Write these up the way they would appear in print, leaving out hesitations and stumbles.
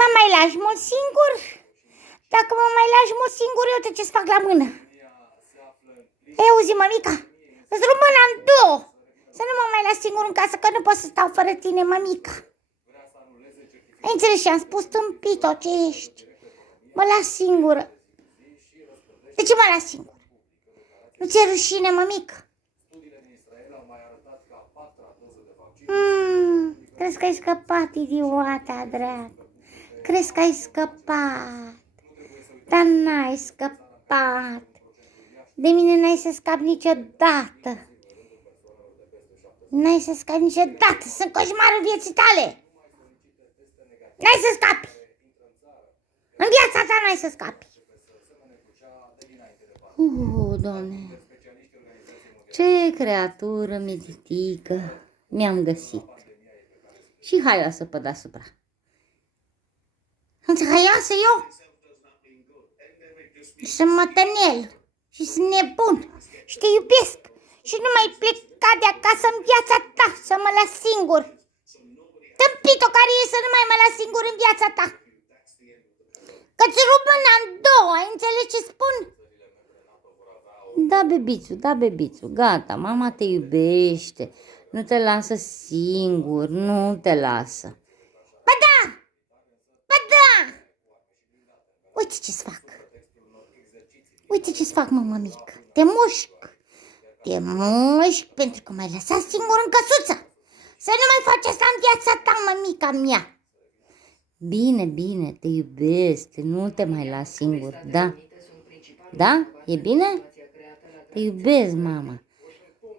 Mă mai lași mult singur? Dacă mă mai lași mult singur, eu ce-ți fac la mână? Ei, auzi, mămica, îți rup mâna în două. Să nu mă mai las singur în casă, că nu pot să stau fără tine, mămica. Ai înțeles ce am spus, tâmpito ce ești? Mă las singură. De ce mă las singur? Nu ți-e rușine, mămică? Crezi că ai scăpat, idioata, dragă. Crezi că ai scăpat. Dar n-ai scăpat. De mine n-ai să scapi niciodată. N-ai să scapi niciodată. Sunt coșmarul vieții tale. N-ai să scapi. În viața ta n-ai să scapi. Doamne. Ce creatură mititică mi-am găsit. Și haioasă pe deasupra. Sunt haioasă eu? Sunt mătănel. Și sunt nebun. Și te iubesc. Și nu mai pleca de acasă în viața ta să mă las singur. Tâmpito care e să nu mai mă las singur în viața ta. Că-ți rup mâna în două. Ai înțeles ce spun? Da, bebițu, gata, mama te iubește, nu te lasă singur, nu te lasă. Ba da! Uite ce-ți fac. Uite ce-ți fac, mama mică. Te mușc pentru că m-ai lăsat singur în căsuță. Să nu mai faci asta în viața ta, mămica mea. Bine, te iubesc, nu te mai las singur, da? Da? E bine? Te iubesc, mama.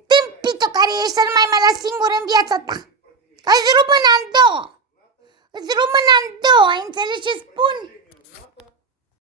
Tâmpito care ești să nu mai mă las singur în viața ta. Îți rup mâna în două.